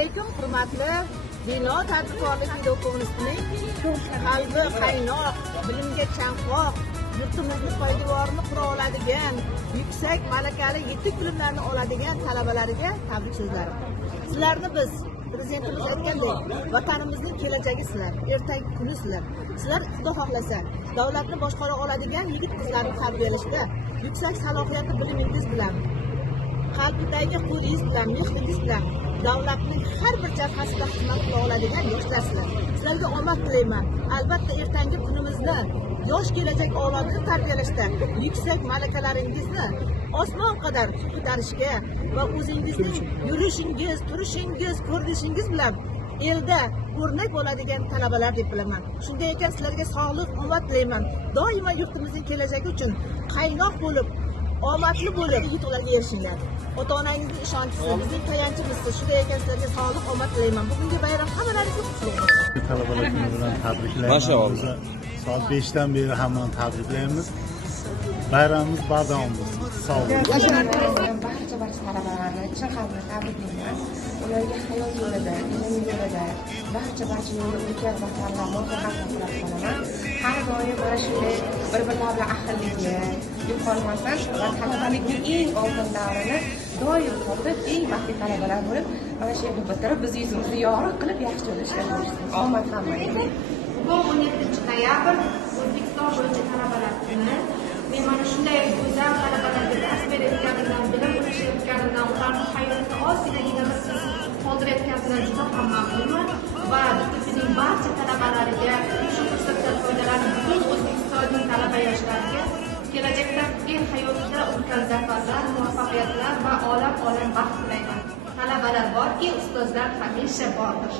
alaykum, hurmatli bino tadbirkorlik videoko'rgazmasining qalbi qaynoq, bilimga chanqoq, yurtimizni poydevorini qura oladigan, yuksak malakali yetuk bilimlarni oladigan talabalariga tabrik so'zlari. Sizlarni biz Prezidentimiz aytgandek, vatanimizning kelajagi sizlar, ertangi kuni sizlar. Sizlar xudo xohlasa, davlatni boshqara oladigan yigit qizlarni tarbiyalashda yuksak salohiyatli bilimingiz bilan, qalbidagi qo'lingiz bilan, mehringiz bilan davlatning har bir jabhasida xizmat qila oladigan yoshlarsizlar. Sizlarga omad tilayman. Albatta ertangi kunimizni, yosh kelajak avlodini tarbiyalashda yuksak malakalaringizni osmon qadar ko'tarishga va o'zingizning yurishingiz, turishingiz, ko'rinishingiz bilan elda o'rnak bo'ladigan talabalar deb bilaman. Shunday ekan sizlarga sog'lik, omad tilayman. Doimo yurtimizning kelajagi uchun qaynoq bo'lib, omadli bo'lib, yutuqlarga erishinglar. Ota-onangizning ishonchisi, bizning tayanchimizsiz. Shunday ekan sizlarga sog'lik, omad tilayman. Bugungi bayram hammalaringizga qutlug' bo'lsin. Talabalar kuni bilan tabriklayman. Maşallah. Soat 5 dan beri hammani tabriklaymiz. Bayramimiz bardavom bo'lsin. Sog' bo'ling. Barcha talabalarni chin qalbdan tabriklayman. Ularga hayot yo'lida, ilm yo'lida, barcha yo'lda ulkan zafarlar, muvaffaqiyatlar tilab qolaman. Har doim mana shunday bir-birlar bilan ahillikni yo'qolmasin va talabalikning eng oltin davrini doim totib, eng baxtli talabalar bo'lib, mana shu yerni bitirib, biz yuzimizni yorug' qilib yaxshi yo'lda ishlayversin. Omad hammaga. Bugun 17 noyabr O'zbekiston bo'yicha talabalar kuni. Men mana shunday go'zal talabalarga dars berayotganimdan, bilim o'rgatayotganimdan, ularning hayotida ozginagina bir iz qoldirayotganimdan juda ham mamnunman va bizning barcha talabalariga shu fursatdan foydalanib, butun O'zbekistonning talaba yoshlariga kelajakda el hayotida ulkan zafarlar, muvaffaqiyatlar va olam baxt tilayman. Talabalar borki, ustozlar hamisha bordir.